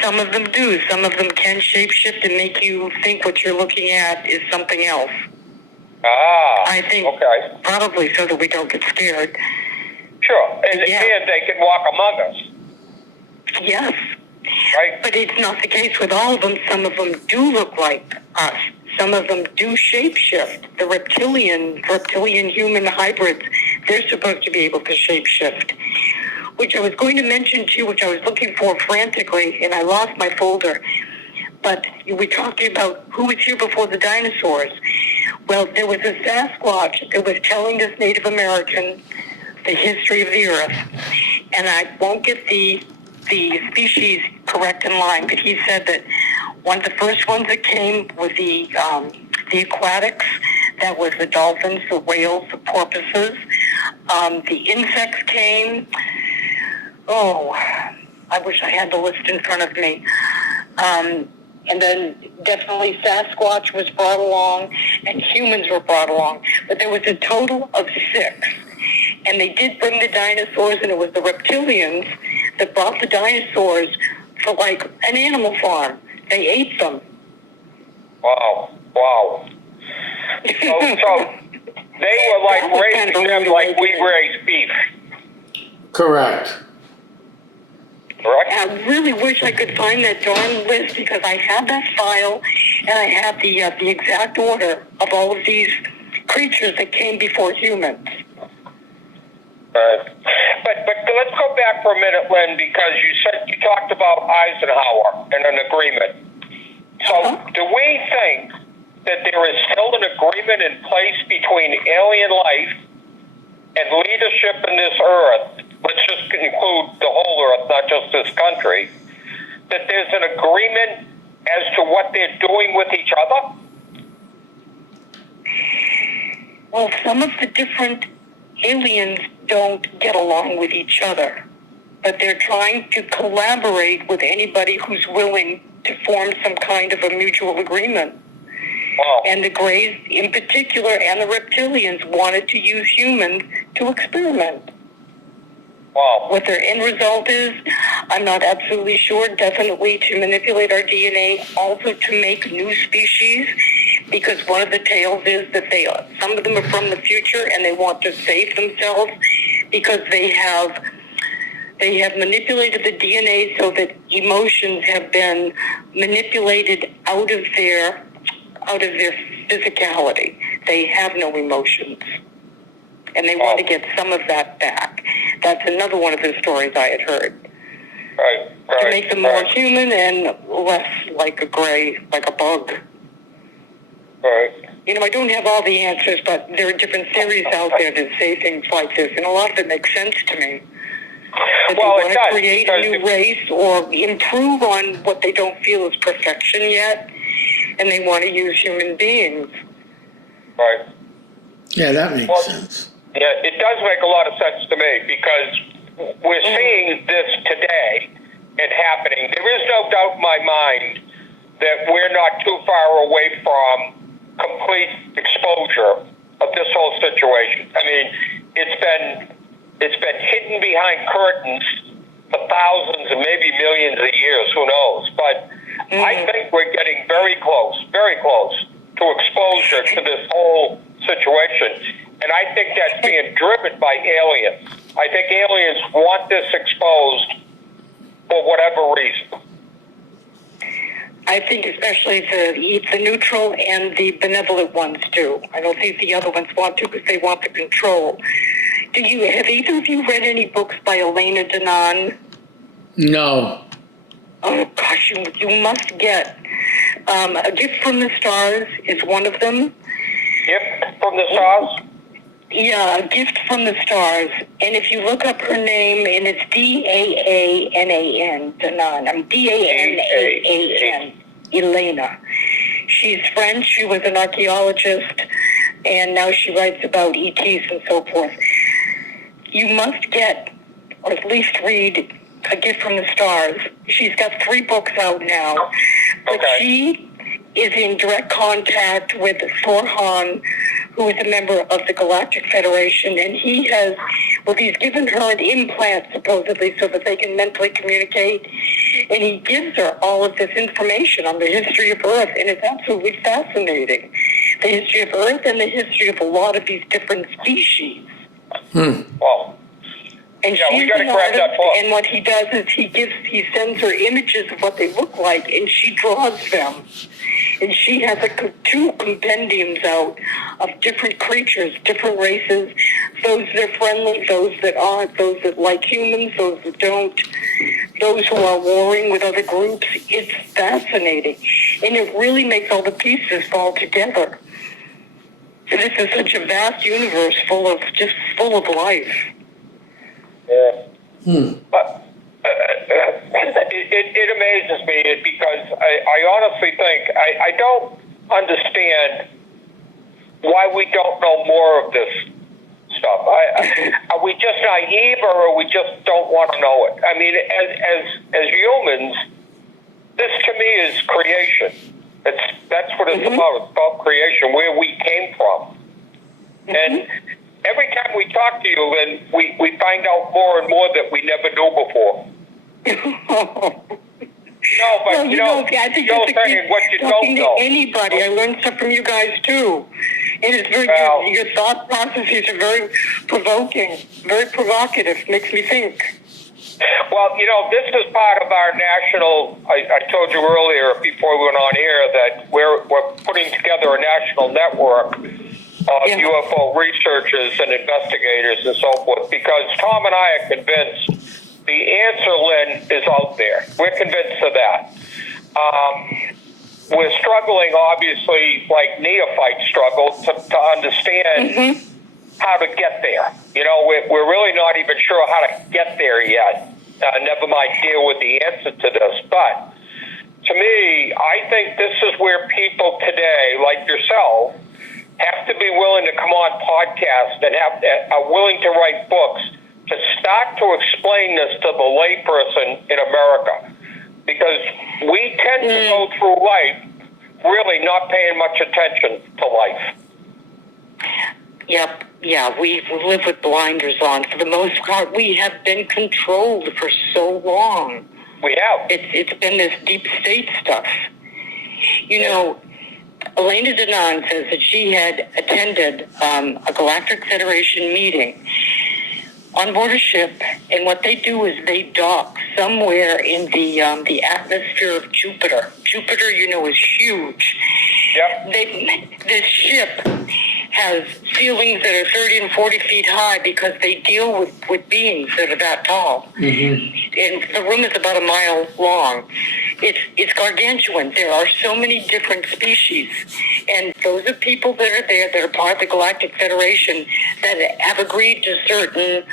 Some of them do. Some of them can shapeshift and make you think what you're looking at is something else. I think probably so that we don't get scared. Sure. And they can walk among us. Yes. Right. But it's not the case with all of them. Some of them do look like us. Some of them do shapeshift. The reptilian-human hybrids, they're supposed to be able to shapeshift. Which I was going to mention to you, which I was looking for frantically, and I lost my folder. But we're talking about who was here before the dinosaurs. Well, there was a Sasquatch that was telling this Native American the history of the Earth. And I won't get the species correct in line, but he said that one of the first ones that came was the aquatics. That was the dolphins, the whales, the porpoises. The insects came. Oh, I wish I had the list in front of me. And then definitely Sasquatch was brought along, and humans were brought along. But there was a total of 6. And they did bring the dinosaurs, and it was the reptilians that brought the dinosaurs for, like, an animal farm. They ate them. Wow. So they were like raising them like we raise beef. Correct. Right. I really wish I could find that darn list, because I have that file, and I have the exact order of all of these creatures that came before humans. Right. But let's go back for a minute, Lynn, because you talked about Eisenhower and an agreement. So do we think that there is still an agreement in place between alien life and leadership in this Earth? Let's just include the whole Earth, not just this country. That there's an agreement as to what they're doing with each other? Well, some of the different aliens don't get along with each other, but they're trying to collaborate with anybody who's willing to form some kind of a mutual agreement. Wow. And the Greys in particular and the reptilians wanted to use humans to experiment. Wow. What their end result is, I'm not absolutely sure. Definitely to manipulate our DNA, also to make new species, because one of the tales is that some of them are from the future and they want to save themselves because they have manipulated the DNA so that emotions have been manipulated out of their physicality. They have no emotions. And they want to get some of that back. That's another one of the stories I had heard. Right. To make them more human and less like a gray, like a bug. Right. You know, I don't have all the answers, but there are different theories out there that say things like this, and a lot of it makes sense to me. That Well, they it want does, to create a because new race or improve on what they don't feel is perfection yet, and they want to use human beings. Right. Yeah, that makes sense. Yeah, it does make a lot of sense to me because we're seeing this today and happening. There is no doubt in my mind that we're not too far away from complete exposure of this whole situation. I mean, it's been hidden behind curtains for thousands and maybe millions of years, who knows? But I think we're getting very close to exposure to this whole situation. And I think that's being driven by aliens. I think aliens want this exposed for whatever reason. I think especially the neutral and the benevolent ones do. I don't think the other ones want to because they want the control. Have either of you read any books by Elena Danaan? No. Oh gosh, you must get. A Gift from the Stars is one of them. Gift from the Stars? Yeah, A Gift from the Stars. And if you look up her name, and it's Daanan, Danaan. I'm Daanan, Elena. She's French. She was an archaeologist, and now she writes about ETs and so forth. You must get, or at least read, A Gift from the Stars. She's got 3 books out now. But she is in direct contact with Thorhan, who is a member of the Galactic Federation, and he's given her an implant, supposedly, so that they can mentally communicate, and he gives her all of this information on the history of Earth, and it's absolutely fascinating. The history of Earth and the history of a lot of these different species. Wow. And Yeah, she's we gotta an grab that artist, book. and what he does is he sends her images of what they look like, and she draws them. And she has 2 compendiums out of different creatures, different races, those that are friendly, those that aren't, those that like humans, those that don't, those who are warring with other groups. It's fascinating. And it really makes all the pieces fall together. This is such a vast universe full of life. Yeah. But it amazes me because I honestly think I don't understand why we don't know more of this stuff. Are we just naive, or we just don't want to know it? I mean, as humans, this to me is creation. That's what it's about. It's about creation, where we came from. And every time we talk to you, then we find out more and more that we never knew before. No, but well, I think what you don't know. To anybody, I learned stuff from you guys too. It is very good. Your thought processes are very provoking, very provocative. Makes me think. Well, this is part of our national. I told you earlier before we went on here that we're putting together a national network of UFO researchers and investigators and so forth, because Tom and I are convinced the answer, Lynn, is out there. We're convinced of that. We're struggling, obviously, like neophytes struggle to understand how to get there. We're really not even sure how to get there yet. Never mind deal with the answer to this. But to me, I think this is where people today, like yourself, have to be willing to come on podcasts and are willing to write books to start to explain this to the layperson in America. Because we tend to go through life really not paying much attention to life. Yep. Yeah, we live with blinders on. For the most part, we have been controlled for so long. We have. It's been this deep state stuff. You know, Elena Denon says that she had attended a Galactic Federation meeting on board a ship, and what they do is they dock somewhere in the atmosphere of Jupiter. Jupiter, you know, is huge. Yep. This ship has ceilings that are 30 and 40 feet high because they deal with beings that are that tall. Mm-hmm. And the room is about a mile long. It's gargantuan. There are so many different species. And those are people that are there that are part of the Galactic Federation that have agreed to certain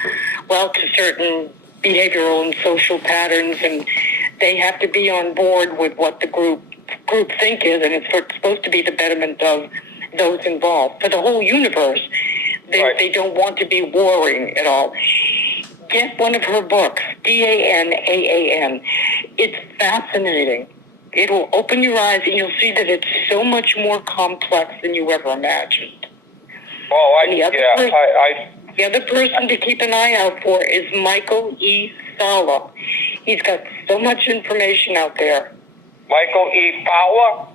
behavioral and social patterns, and they have to be on board with what the group think is, and it's supposed to be the betterment of those involved. For the whole universe, they don't want to be warring at all. Get one of her books, DANAAN. It's fascinating. It'll open your eyes, and you'll see that it's so much more complex than you ever imagined. Oh, The other person to keep an eye out for is Michael E. Sala. He's got so much information out there. Michael E. Fowler?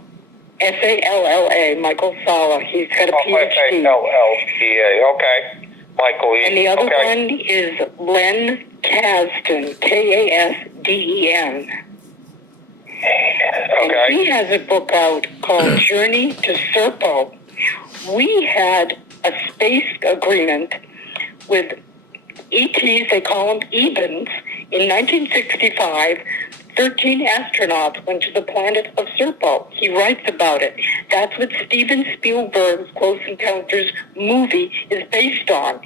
Salla, Michael Sala. He's got a PhD. Salla, okay. Michael E. And the other one is Lynne Kasdan, Kasden. And he has a book out called Journey to Serpo. We had a space agreement with ETs, they call them Ebens. In 1965, 13 astronauts went to the planet of Serpo. He writes about it. That's what Steven Spielberg's Close Encounters movie is based on.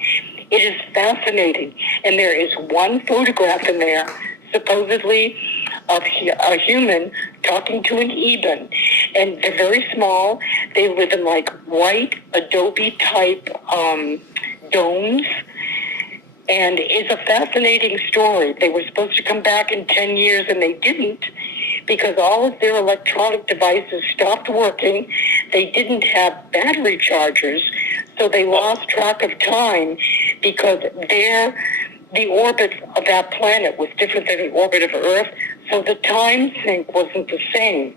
It is fascinating. And there is one photograph in there, supposedly, of a human talking to an Eben. And they're very small. They live in like white adobe type domes. And it's a fascinating story. They were supposed to come back in 10 years, and they didn't because all of their electronic devices stopped working. They didn't have battery chargers, so they lost track of time because the orbit of that planet was different than the orbit of Earth, so the time sync wasn't the same.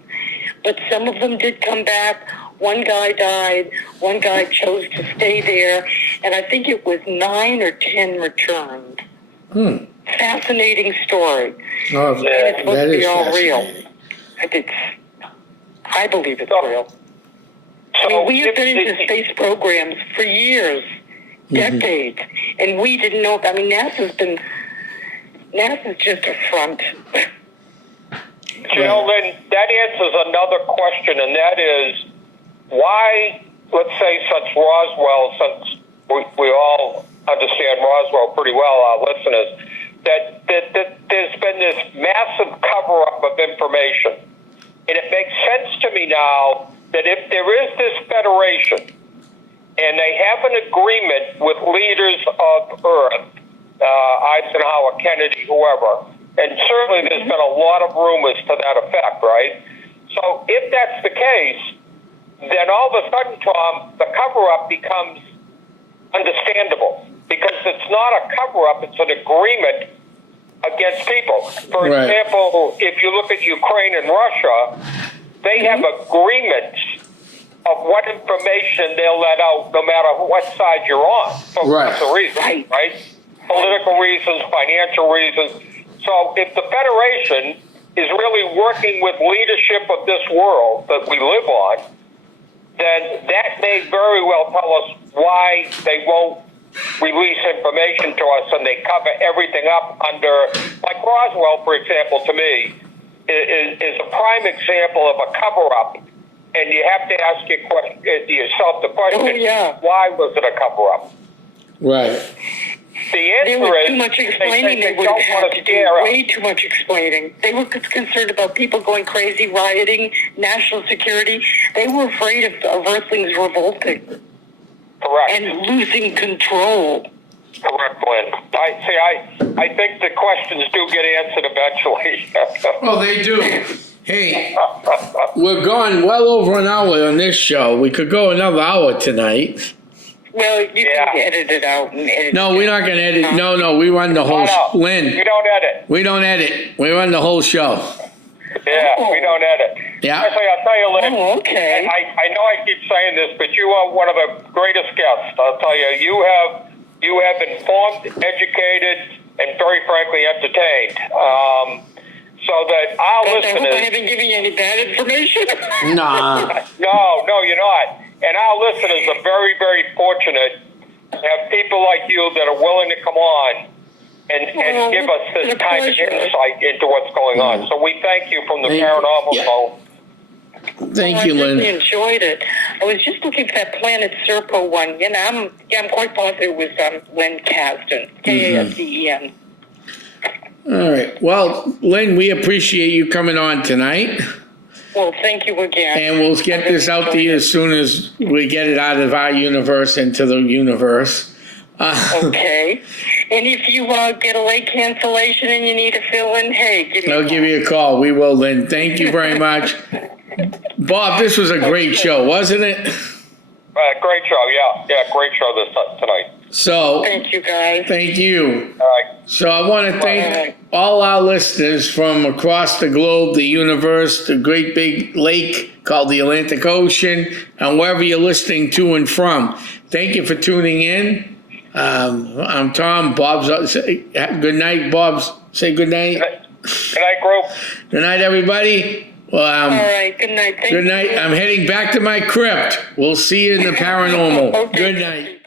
But some of them did come back. One guy died. One guy chose to stay there. And I think it was 9 or 10 returned. Fascinating story. Oh, and it's supposed that to be is all real. fascinating. I believe it's real. I mean, we have been into space programs for years, decades, and we didn't know. I mean, NASA's just a front. Lynn, that answers another question, and that is why, let's say, since we all understand Roswell pretty well, our listeners, that there's been this massive cover-up of information. And it makes sense to me now that if there is this federation and they have an agreement with leaders of Earth, Eisenhower, Kennedy, whoever, and certainly there's been a lot of rumors to that effect, right? So if that's the case, then all of a sudden, Tom, the cover-up becomes understandable because it's not a cover-up, it's an agreement against people. For example, if you look at Ukraine and Russia, they have agreements of what information they'll let out no matter what side you're on. For lots of reasons, right? Political reasons, financial reasons. So if the Federation is really working with leadership of this world that we live on, then that may very well tell us why they won't release information to us and they cover everything up under, like Roswell, for example, to me, is a prime example of a cover-up. And you have to ask yourself the question, why was it a cover-up? Right. The answer there was is too much explaining they would have had to do. Way too much explaining. They were concerned about people going crazy, rioting, national security. They were afraid of Earthlings revolting. Correct. and losing control. Correct, Lynn. I think the questions do get answered eventually. Oh, they do. Hey, we're going well over an hour on this show. We could go another hour tonight. Well, you Yeah. can edit it out and edit No, it we're not going to edit. No, we run the whole. No, you Lynn, don't edit. we don't edit. We run the whole show. Yeah, we don't edit. Yeah. Actually, I'll tell you, Lynn. Oh, okay. I know I keep saying this, but you are one of the greatest guests. I'll tell you, you have informed, educated, and very frankly entertained. So that our I hope I listeners. haven't given you any bad information. Nah. No, you're not. And our listeners are very, very fortunate to have people like you that are willing to come on and Well, give us this it's a kind of pleasure. insight into what's going on. So we thank you from the Thank you. Paranormal Yeah. Phone. Thank you, I really Lynn. enjoyed it. I was just looking for that Planet Serpo one. You know, I'm quite positive it was Lynn Kasdan, Kasden. All right. Well, Lynn, we appreciate you coming on tonight, Well, thank you again. and we'll get this out to you as soon as we get it out of our universe into the universe. Okay. And if you get a late cancellation and you need to fill in, hey, give me I'll a give you a call. We will, Lynn. Thank you very much. Bob, this was a great show, wasn't it? Great show, yeah, great show tonight. So, Thank you, guys. thank you. All right. So I want to thank all our listeners from across the globe, the universe, the great big lake called the Atlantic Ocean, and wherever you're listening to and from. Thank you for tuning in. I'm Tom. Bob's. Good night, Bob's. Say good night. Good night, group. Good night, everybody. Well, All right. Good night. Thank good night. you. I'm heading back to my crypt. We'll see you in the paranormal. Okay. Good night.